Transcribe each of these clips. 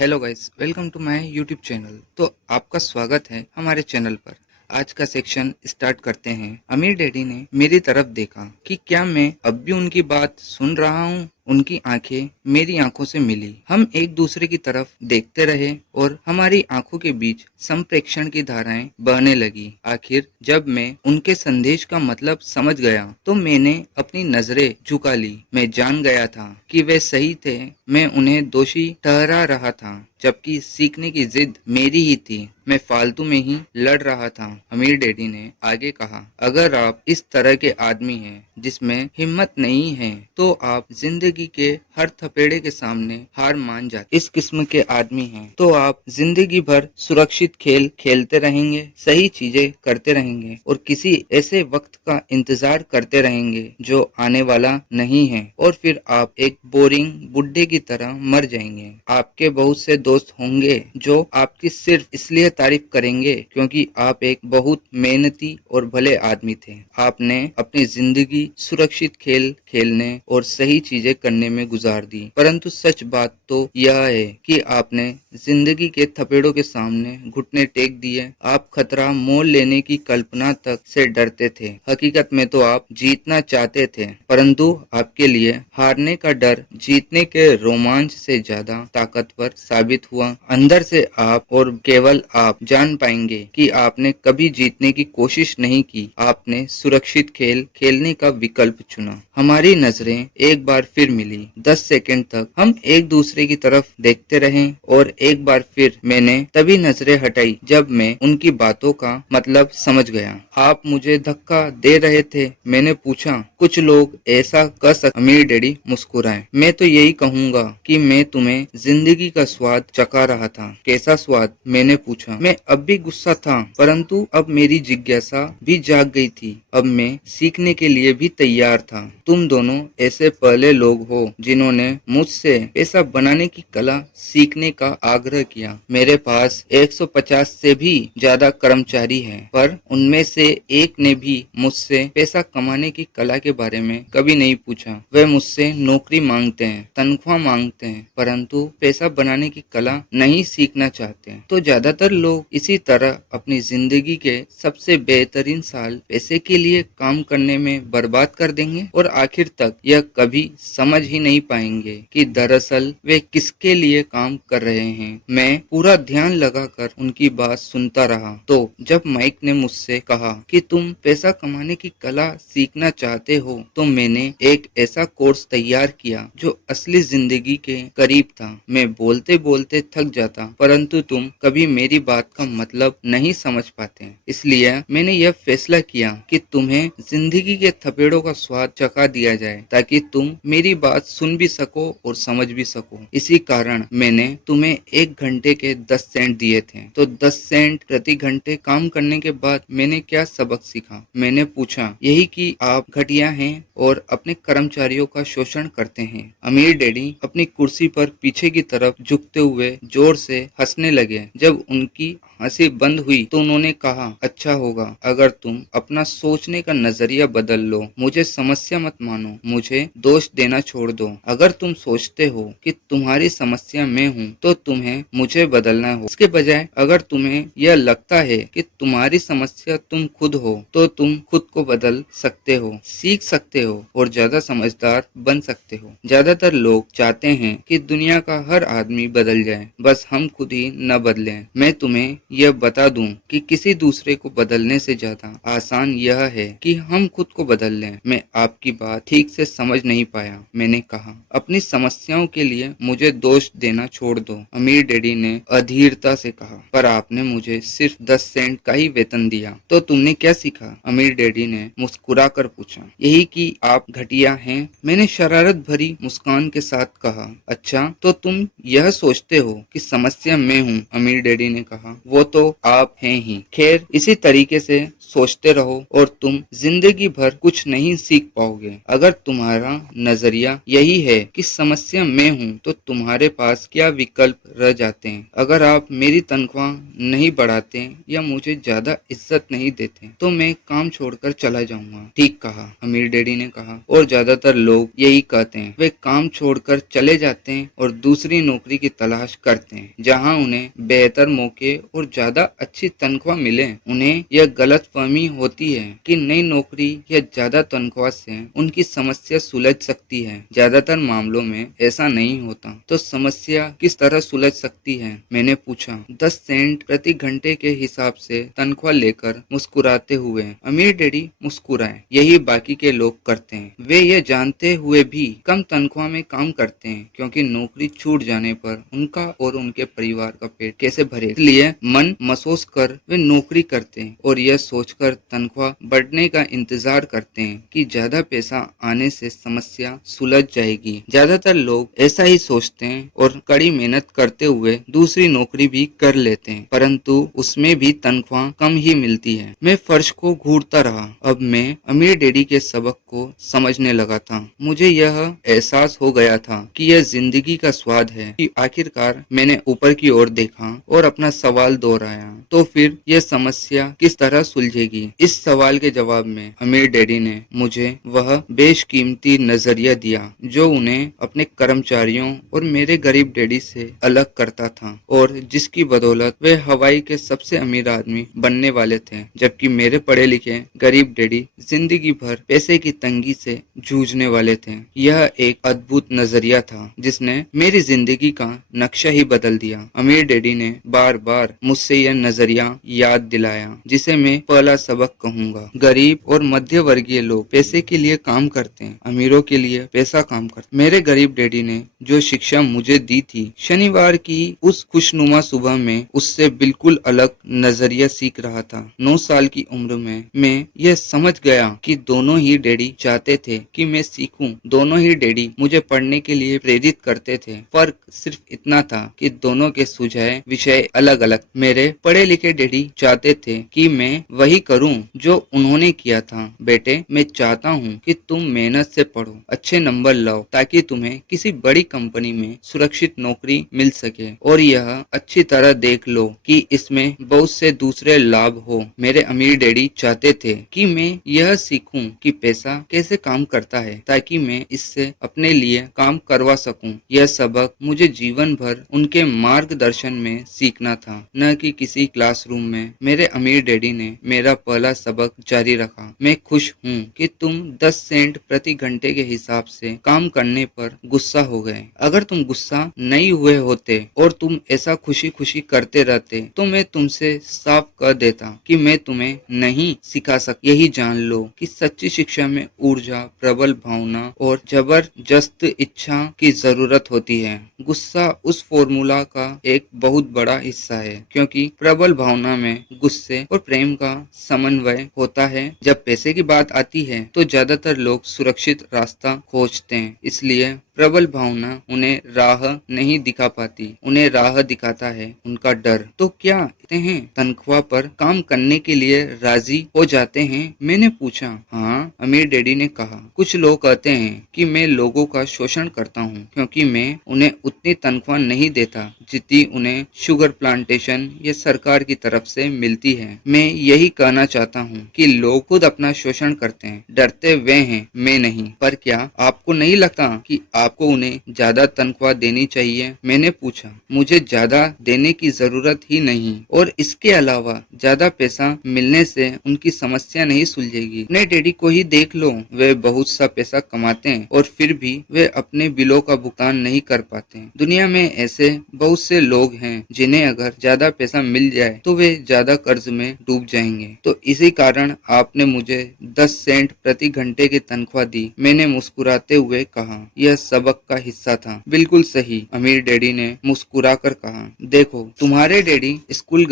Hello guys, welcome to my YouTube channel. तो आपका स्वागत है हमारे चैनल पर। आज का सेक्शन स्टार्ट करते हैं। अमीर डैडी ने मेरी तरफ देखा कि क्या मैं अब भी उनकी बात सुन रहा हूँ। उनकी आंखें मेरी आंखों से मिली। हम एक दूसरे की तरफ देखते रहे और हमारी आंखों के बीच संप्रेक्षण की धाराएं बहने लगी। आखिर जब मैं उनके संदेश का मतलब समझ गया तो मैंने अपनी नजरें झुका ली। मैं जान गया था कि वे सही थे। मैं उन्हें दोषी ठहरा रहा था, जबकि सीखने की जिद मेरी ही थी। मैं फालतू में ही लड़ रहा था। अमीर डैडी ने आगे कहा, अगर आप इस तरह के आदमी हैं जिसमें हिम्मत नहीं है तो आप जिंदगी के हर थपेड़े के सामने हार मान जाते। इस किस्म के आदमी हैं तो आप जिंदगी भर सुरक्षित खेल खेलते रहेंगे, सही चीजें करते रहेंगे और किसी ऐसे वक्त का इंतजार करते रहेंगे जो आने वाला नहीं है, और फिर आप एक बोरिंग बुड्ढे की तरह मर जाएंगे। आपके बहुत से दोस्त होंगे जो आपकी सिर्फ इसलिए तारीफ करेंगे क्योंकि आप एक बहुत मेहनती और भले आदमी थे। आपने अपनी जिंदगी सुरक्षित खेल खेलने और सही चीजें करने में गुजार दी, परंतु सच बात तो यह है कि आपने जिंदगी के थपेड़ों के सामने घुटने टेक दिए। आप खतरा मोल लेने की कल्पना तक से डरते थे। हकीकत में तो आप जीतना चाहते थे, परंतु आपके लिए हारने का डर जीतने के रोमांच से ज्यादा ताकतवर साबित हुआ। अंदर से आप और केवल आप जान पाएंगे कि आपने कभी जीतने की कोशिश नहीं की। आपने सुरक्षित खेल खेलने का विकल्प चुना। हमारी नजरें एक बार फिर मिली। 10 सेकंड तक हम एक दूसरे की तरफ देखते रहे और एक बार फिर मैंने तभी नजरें हटाई जब मैं उनकी बातों का मतलब समझ गया। आप मुझे धक्का दे रहे थे? मैंने पूछा। कुछ लोग ऐसा कर सकते। अमीर डैडी मुस्कुराए। मैं तो यही कहूँगा कि मैं तुम्हें जिंदगी का स्वाद चखा रहा था। कैसा स्वाद? मैंने पूछा। मैं अब भी गुस्सा था, परंतु अब मेरी जिज्ञासा भी जाग गई थी। अब मैं सीखने के लिए भी तैयार था। तुम दोनों ऐसे पहले लोग हो जिन्होंने मुझसे पैसा बनाने की कला सीखने का आग्रह किया। मेरे पास 150 से भी ज्यादा कर्मचारी हैं, पर उनमें से एक ने भी मुझसे पैसा कमाने की कला के बारे में कभी नहीं पूछा। वे मुझसे नौकरी मांगते हैं, तनख्वाह मांगते हैं, परंतु पैसा बनाने की कला नहीं सीखना चाहते। तो ज्यादातर लोग इसी तरह अपनी जिंदगी के सबसे बेहतरीन साल पैसे के लिए काम करने में बर्बाद कर देंगे और आखिर तक यह कभी समझ ही नहीं पाएंगे कि दरअसल वे किसके लिए काम कर रहे हैं। मैं पूरा ध्यान लगाकर उनकी बात सुनता रहा। तो जब माइक ने मुझसे कहा कि तुम पैसा कमाने की कला सीखना चाहते हो, तो मैंने एक ऐसा कोर्स तैयार किया जो असली जिंदगी के करीब था। मैं बोलते बोलते थक जाता, परंतु तुम कभी मेरी बात का मतलब नहीं समझ पाते। इसलिए मैंने यह फैसला किया कि तुम्हें जिंदगी के थपेड़ों का स्वाद चखा दिया जाए, ताकि तुम मेरी बात सुन भी सको और समझ भी सको। इसी कारण मैंने तुम्हें 1 घंटे के 10 सेंट दिए थे। तो 10 सेंट प्रति घंटे काम करने के बाद मैंने क्या सबक सीखा? मैंने पूछा। यही कि आप घटिया हैं और अपने कर्मचारियों का शोषण करते हैं। अमीर डैडी अपनी कुर्सी पर पीछे की तरफ झुकते हुए जोर से हंसने लगे। जब उनकी हंसी बंद हुई तो उन्होंने कहा, अच्छा होगा अगर तुम अपना सोचने का नजरिया बदल लो। मुझे समस्या मत मानो, मुझे दोष देना छोड़ दो। अगर तुम सोचते हो कि तुम्हारी समस्या मैं हूँ तो तुम्हें मुझे बदलना हो। इसके बजाय अगर तुम्हें यह लगता है कि तुम्हारी समस्या तुम खुद हो, तो तुम खुद को बदल सकते हो, सीख सकते हो और ज्यादा समझदार बन सकते हो। ज्यादातर लोग चाहते हैं कि दुनिया का हर आदमी बदल जाए, बस हम खुद ही न बदलें। मैं तुम्हें यह बता दूं कि किसी दूसरे को बदलने से ज्यादा आसान यह है कि हम खुद को बदल लें। मैं आपकी बात ठीक से समझ नहीं पाया, मैंने कहा। अपनी समस्याओं के लिए मुझे दोष देना छोड़ दो, अमीर डैडी ने अधीरता से कहा। पर आपने मुझे सिर्फ 10 सेंट का ही वेतन दिया, तो तुमने क्या सीखा? अमीर डैडी ने मुस्कुरा कर पूछा। यही कि आप घटिया हैं, मैंने शरारत भरी मुस्कान के साथ कहा। अच्छा, तो तुम यह सोचते हो कि समस्या मैं हूँ? अमीर डैडी ने कहा। वो तो आप हैं ही। खैर, इसी तरीके से सोचते रहो और तुम जिंदगी भर कुछ नहीं सीख पाओगे। अगर तुम्हारा नजरिया समस्या यही है कि समस्या मैं हूँ तो तुम्हारे पास क्या विकल्प रह जाते हैं। अगर आप मेरी तनख्वाह नहीं बढ़ाते या मुझे ज्यादा इज्जत नहीं देते तो मैं काम छोड़कर चला जाऊंगा। ठीक कहा, अमीर डैडी ने कहा। और ज्यादातर लोग यही कहते हैं, वे काम छोड़कर चले जाते हैं और दूसरी नौकरी की तलाश करते हैं जहां उन्हें बेहतर मौके और ज्यादा अच्छी तनख्वाह मिले। उन्हें यह गलतफहमी होती है कि नई नौकरी या ज्यादा तनख्वाह से उनकी समस्या सुलझ सकती है। ज्यादातर मामलों में ऐसा नहीं होता। तो समस्या किस तरह सुलझ सकती है, मैंने पूछा। 10 सेंट प्रति घंटे के हिसाब से तनख्वाह लेकर मुस्कुराते हुए अमीर डैडी मुस्कुराए। यही बाकी के लोग करते हैं। वे यह जानते हुए भी कम तनख्वाह में काम करते हैं क्योंकि नौकरी छूट जाने पर उनका और उनके परिवार का पेट कैसे भरे, इसलिए मन महसूस कर वे नौकरी करते हैं और यह सोचकर तनख्वाह बढ़ने का इंतजार करते हैं कि ज्यादा पैसा आने से समस्या सुलझ जाएगी। ज्यादातर लोग ऐसा ही सोचते हैं और कड़ी मेहनत करते हुए दूसरी नौकरी भी कर लेते हैं, परंतु उसमें भी तनख्वाह कम ही मिलती है। मैं फर्श को घूरता रहा। अब मैं अमीर डैडी के सबक को समझने लगा था। मुझे यह एहसास हो गया था कि यह जिंदगी का स्वाद है कि आखिरकार मैंने ऊपर की ओर देखा और अपना सवाल दोहराया, तो फिर यह समस्या किस तरह सुलझेगी। इस सवाल के जवाब में अमीर डैडी ने मुझे वह बेशकीमती नजरिया दिया जो उन्हें अपने कर्मचारियों और मेरे गरीब डैडी से अलग करता था और जिसकी बदौलत वे हवाई के सबसे अमीर आदमी बनने वाले थे, जबकि मेरे पढ़े लिखे गरीब डैडी जिंदगी भर पैसे की तंगी से जूझने वाले थे। यह एक अद्भुत नजरिया था जिसने मेरी जिंदगी का नक्शा ही बदल दिया। अमीर डैडी ने बार बार मुझसे यह नजरिया याद दिलाया जिसे मैं पहला सबक कहूँगा। गरीब और मध्य वर्गीय लोग पैसे के लिए काम करते हैं, अमीरों के लिए पैसा काम करता। मेरे गरीब डैडी ने जो शिक्षा मुझे दी थी, शनिवार की उस खुशनुमा सुबह में उससे बिल्कुल अलग नजरिया सीख रहा था। 9 साल की उम्र में मैं यह समझ गया कि दोनों ही डैडी चाहते थे कि मैं सीखूं। दोनों ही डैडी मुझे पढ़ने के लिए प्रेरित करते थे। फर्क सिर्फ इतना था कि दोनों के सुझाए विषय अलग अलग। मेरे पढ़े लिखे डैडी चाहते थे कि मैं वही करूं जो उन्होंने किया था। बेटे, मैं चाहता हूं कि तुम मेहनत से पढ़ो, अच्छे नंबर लाओ ताकि तुम्हें किसी बड़ी कंपनी में सुरक्षित नौकरी मिल सके और यह अच्छी तरह देख लो कि इसमें बहुत से दूसरे लाभ हो। मेरे अमीर डैडी चाहते थे कि मैं यह सीखूं कि पैसा कैसे काम करता है ताकि मैं इससे अपने लिए काम करवा सकूं। यह सबक मुझे जीवन भर उनके मार्गदर्शन में सीखना था, न कि किसी क्लासरूम में। मेरे अमीर डैडी ने मेरा पहला सबक जारी रखा। मैं खुश हूँ कि तुम 10 सेंट प्रति घंटे के हिसाब से काम करने पर गुस्सा हो गए। अगर तुम गुस्सा नहीं हुए होते और तुम ऐसा खुशी खुशी करते रहते तो मैं तुमसे साफ कह देता कि मैं तुम्हें नहीं सिखा सकता। यही जान लो कि सच्ची शिक्षा में ऊर्जा, प्रबल भावना और जबरदस्त इच्छा की जरूरत होती है। गुस्सा उस फॉर्मूला का एक बहुत बड़ा हिस्सा है क्योंकि प्रबल भावना में गुस्से और प्रेम का समन्वय होता है। जब पैसे की बात आती है तो ज्यादातर लोग सुरक्षित रास्ता खोजते हैं, इसलिए प्रबल भावना उन्हें राह नहीं दिखा पाती, उन्हें राह दिखाता है उनका डर। तो क्या हैं तनख्वाह पर काम करने के लिए राजी हो जाते हैं, मैंने पूछा। हाँ, अमीर डैडी ने कहा। कुछ लोग कहते हैं कि मैं लोगों का शोषण करता हूँ क्योंकि मैं उन्हें उतनी तनख्वाह नहीं देता जितनी उन्हें शुगर प्लांटेशन या सरकार की तरफ से मिलती है। मैं यही कहना चाहता हूँ कि लोग खुद अपना शोषण करते हैं, डरते वे हैं, मैं नहीं। पर क्या आपको नहीं लगता कि आपको उन्हें ज्यादा तनख्वाह देनी चाहिए, मैंने पूछा। मुझे ज्यादा देने की जरूरत ही नहीं और इसके अलावा ज्यादा पैसा मिलने से उनकी समस्या नहीं सुलझेगी। अपने डैडी को ही देख लो, वे बहुत सा पैसा कमाते हैं और फिर भी वे अपने बिलों का भुगतान नहीं कर पाते। दुनिया में ऐसे बहुत से लोग हैं जिन्हें अगर ज्यादा पैसा मिल जाए तो वे ज्यादा कर्ज में डूब जाएंगे। तो इसी कारण आपने मुझे 10 सेंट प्रति घंटे की तनख्वाह दी, मैंने मुस्कुराते हुए कहा। यह सबक का हिस्सा था। बिल्कुल सही, अमीर डैडी ने मुस्कुराकर कहा। देखो, तुम्हारे डैडी स्कूल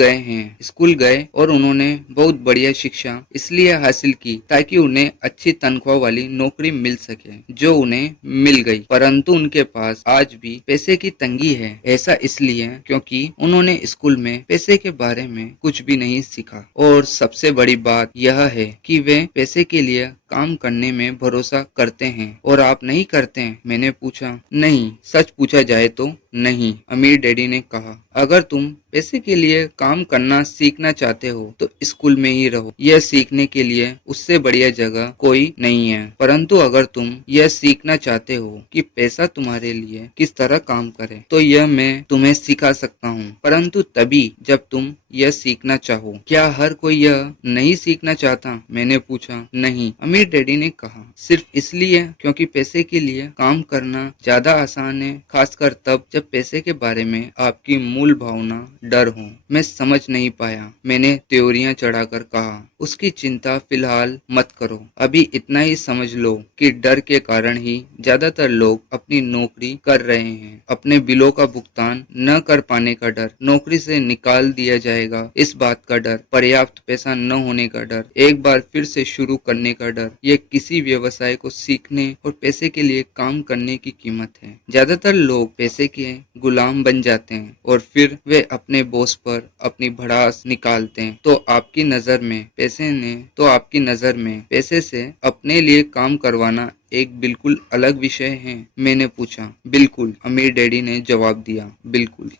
गए और उन्होंने बहुत बढ़िया शिक्षा इसलिए हासिल की ताकि उन्हें अच्छी तनख्वाह वाली नौकरी मिल सके जो उन्हें मिल गई, परंतु उनके पास आज भी पैसे की तंगी है। ऐसा इसलिए क्योंकि उन्होंने स्कूल में पैसे के बारे में कुछ भी नहीं सीखा और सबसे बड़ी बात यह है कि वे पैसे के लिए काम करने में भरोसा करते हैं और आप नहीं करते हैं? मैंने पूछा। नहीं, सच पूछा जाए तो नहीं, अमीर डैडी ने कहा। अगर तुम पैसे के लिए काम करना सीखना चाहते हो तो स्कूल में ही रहो। यह सीखने के लिए उससे बढ़िया जगह कोई नहीं है। परंतु अगर तुम यह सीखना चाहते हो कि पैसा तुम्हारे लिए किस तरह काम करे तो यह मैं तुम्हें सिखा सकता हूँ, परंतु तभी जब तुम यह सीखना चाहो। क्या हर कोई यह नहीं सीखना चाहता? मैंने पूछा। नहीं, अमीर डैडी ने कहा। सिर्फ इसलिए क्योंकि पैसे के लिए काम करना ज्यादा आसान है, खासकर तब जब पैसे के बारे में आपकी मूल भावना डर हो। मैं समझ नहीं पाया। मैंने त्योरियां चढ़ाकर कहा, उसकी चिंता फिलहाल मत करो। अभी इतना ही समझ लो कि डर के कारण ही ज्यादातर लोग अपनी नौकरी कर रहे हैं। अपने बिलों का भुगतान न कर पाने का डर, नौकरी से निकाल दिया जाएगा इस बात का डर, पर्याप्त पैसा न होने का डर, एक बार फिर से शुरू करने का डर। ये किसी व्यवसाय को सीखने और पैसे के लिए काम करने की कीमत है। ज्यादातर लोग पैसे के गुलाम बन जाते हैं और फिर वे अपने बॉस पर अपनी भड़ास निकालते हैं। तो आपकी नजर में पैसे से अपने लिए काम करवाना एक बिल्कुल अलग विषय है? मैंने पूछा। बिल्कुल, अमीर डैडी ने जवाब दिया, बिल्कुल।